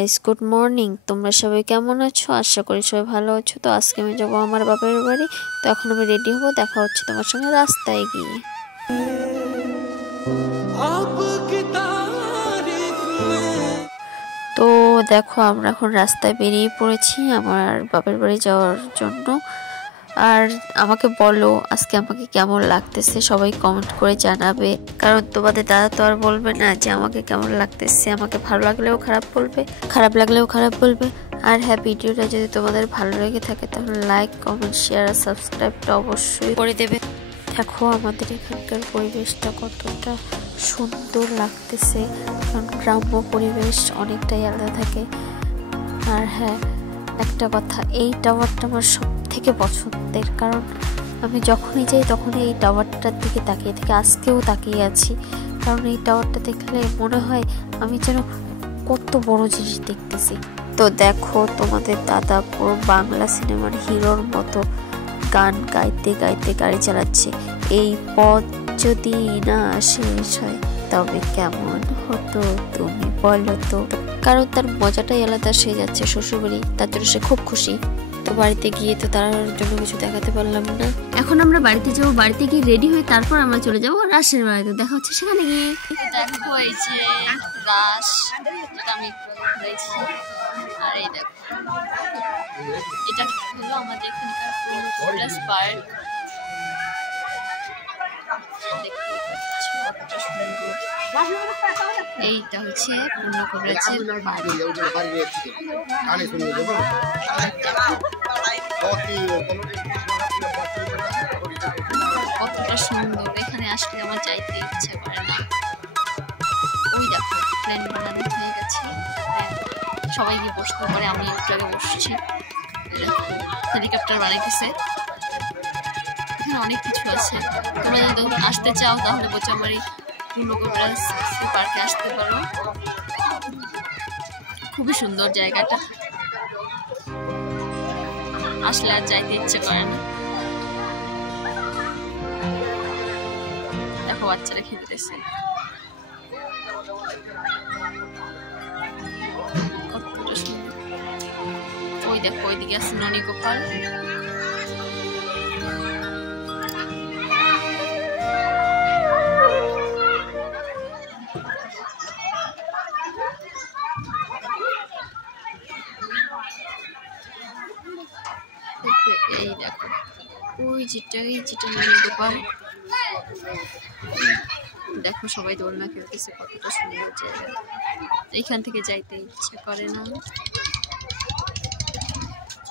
Guys, good morning. তোমরা সবাই কেমন আছো? আশা করি সবাই ভালো আছো। তো আজকে আমি যাবো আমার বাপের বাড়ি। তো এখন আমি রেডি হবো, দেখা হচ্ছে তোমার সঙ্গে রাস্তায় গিয়ে। তো দেখো, আমরা এখন রাস্তায় বেরিয়ে পড়েছি আমার বাপের বাড়ি যাওয়ার জন্য। আর আমাকে বলো আজকে আমাকে কেমন লাগতেছে, সবাই কমেন্ট করে জানাবে। কারণ তোমাদের দাদা তো আর বলবে না যে আমাকে কেমন লাগতেছে। আমাকে ভালো লাগলেও খারাপ বলবে, খারাপ লাগলেও খারাপ বলবে। আর হ্যাঁ, ভিডিওটা যদি তোমাদের ভালো লেগে থাকে তাহলে লাইক, কমেন্ট, শেয়ার আর সাবস্ক্রাইবটা অবশ্যই করে দেবে। দেখো আমাদের এখানকার পরিবেশটা কতটা সুন্দর লাগতেছে, কারণ গ্রাম্য পরিবেশ অনেকটাই আলাদা থাকে। আর হ্যাঁ, একটা কথা, এই টাওয়ারটা আমার সব থেকে পছন্দের, কারণ আমি যখনই যাই তখনই এই টাওয়ারটার দিকে তাকিয়ে থাকি। আজকেও তাকিয়ে আছি, কারণ এই টাওয়ারটা দেখলে মনে হয় আমি যেন কত বড় জিনিস দেখতেছি। তো দেখো, তোমাদের দাদা পুরো বাংলা সিনেমার হিরোর মতো গান গাইতে গাইতে গাড়ি চালাচ্ছে। এই পথ যদি না শেষ হয় তবে কেমন হতো তুমি বলো তো। কারণ তার মজাটাই আলাদা। সে যাচ্ছে শ্বশুরবাড়ি, তার জন্য সে খুব খুশি। তো বাড়িতে গিয়ে তো তার জন্য কিছু দেখাতে পারলাম না। এখন আমরা বাড়িতে যাবো, বাড়িতে গিয়ে রেডি হয়ে তারপর আমরা চলে যাবো রাশের বাড়িতে। দেখা হচ্ছে সেখানে গিয়ে। দেখো এই যে রাস, যেটা আমি ঘুরেছি। আর এই দেখো, এটা হলো আমাদের এখানকার টুরিস্ট পার্ক। এইটা হচ্ছে পূর্ণকবিরাজের কতটা সুন্দর। এখানে আসলে আমার যাইতে ইচ্ছে করে না। ওই দেখো, প্লেন বানানো হয়ে গেছে। সবাই গিয়ে বসতে পারে, আমি একটু আগে বসছি। হেলিকপ্টার বানাইতেছে। এখানে অনেক কিছু আছে। তোমরা যদি আসতে চাও তাহলে বলছো আমার এই পূর্ণকবিরাজ পার্কে আসতে পারো। খুবই সুন্দর জায়গাটা, আসলে আর যাইতে ইচ্ছে করে না। দেখো বাচ্চারা খেলতেছে, কতটা সুন্দর। ওই দেখো, ওইদিকে আছে ননী গোপাল। এই দেখো, ওই যেটা ননী গোপাল। দেখো সবাই দোলনা খেলতেছে, কতটা সুন্দর জায়গা। এইখান থেকে যাইতে ইচ্ছে করে না।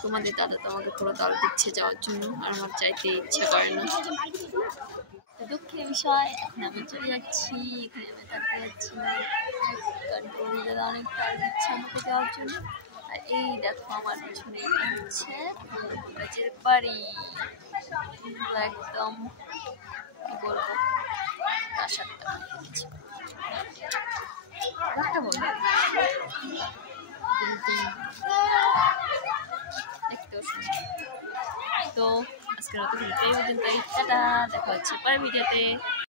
তোমাদের দাদা তো আমাকে পুরো দল দিচ্ছে যাওয়ার জন্য, আর আমার যাইতে ইচ্ছে করে না। দুঃখের বিষয়, এখন আমি চলে যাচ্ছি। এখানে আমি থাকতে যাচ্ছি না, কারণ তোমাদের দাদা অনেক দল দিচ্ছে আমাকে যাওয়ার জন্য। আর এই দেখো আমার পিছনে হচ্ছে পূর্ণকবিরাজের বাড়ি। একদম কি বলবো, প্রাসাদটা দেখতেও সুন্দর। তো আজকের মতো ভিডিওটাই পর্যন্ত। টাটা, দেখা হচ্ছে পরের ভিডিওতে।